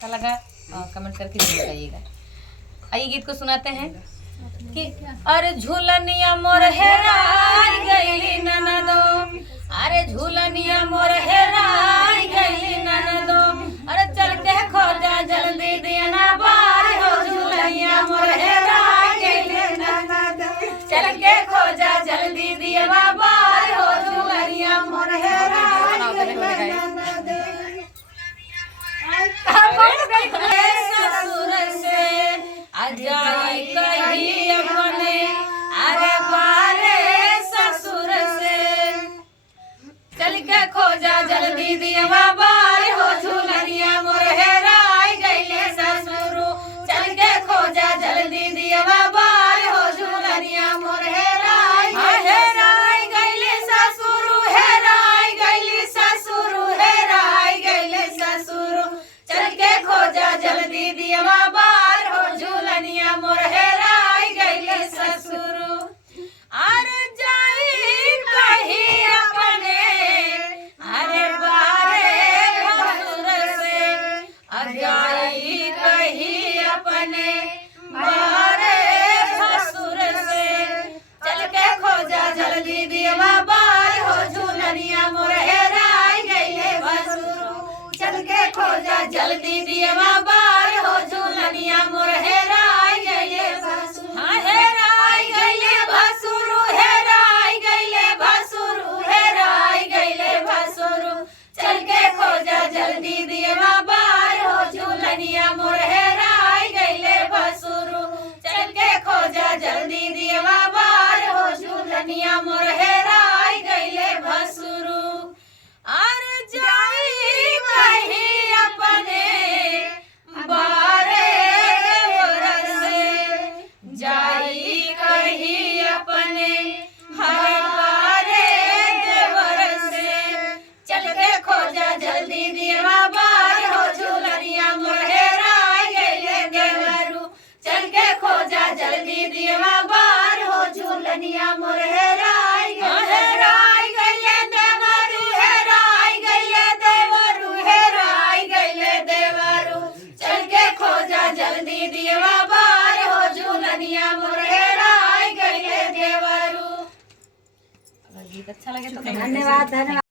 अच्छा लगा कमेंट करके जरूर बताइएगा। आइए गीत को सुनाते हैं कि अरे झूलनिया मोर हेराई गईली ननदो, अरे झूलनिया मोर हेराई गईली ननदो, अरे चल के खोजा जल्दी दिया बार हो झूलनिया मोर हेराई गईली ननदो, चल के खोजा जल्दी दिया बार हो झूलनिया मोर हेराई गईली ननदो। ससुर से अजाई कही अपने, अरे बारे ससुर से चल के खोजा जल्दी दिया बार हो झूलनिया मोर हेराई गईले ससुर, चल के खोजा जल्दी दिया बार हो झूलनिया मोर हेराई गईले ससुर, हेराई गईले ससुर, हेराई गईले ससुर, चल के खोजा जल्दी दिया बार हो झूलनिया मोर हेराई गईले ससुर। अरे जाई कही अपने, अरे बारे ससुर से अजाई कही अपने बारे ससुर से, चल के खोजा जल्दी दिया बार हो झूलनिया मोर हेराई गईले ससुर, चल के खोजा जल्दी दिया बार हो झूलनिया मोर हेराई गईले ससुर। हाँ हेराई गईले भसुर, हेराई गईले भसुर, हेराई गईले भसुर, चल के खोजा जल्दी दिया बार हो झूलनिया मोर हेराई गईले भसुर, चल के खोजा जल्दी दिया बार हो झूलनिया मोर हेराई गईले भसुर। अरे जाई कही अपने बारे देवर से, जाई कही अपने बारे देवर से, चल के खोजा जल्दी दिया बार हो झूलनिया मोर हेराई गईले देवरू, चल के खोजा जल्दी दिया बार हो झूलनिया मोर हेराई गईले देवरू, हेराई गईले देवरू, हेराई गईले देवरू, चल के खोजा जल्दी दिया बार हो झूलनिया मोर हेराई गईले देवरू। अगर गीत अच्छा लगे तो धन्यवाद।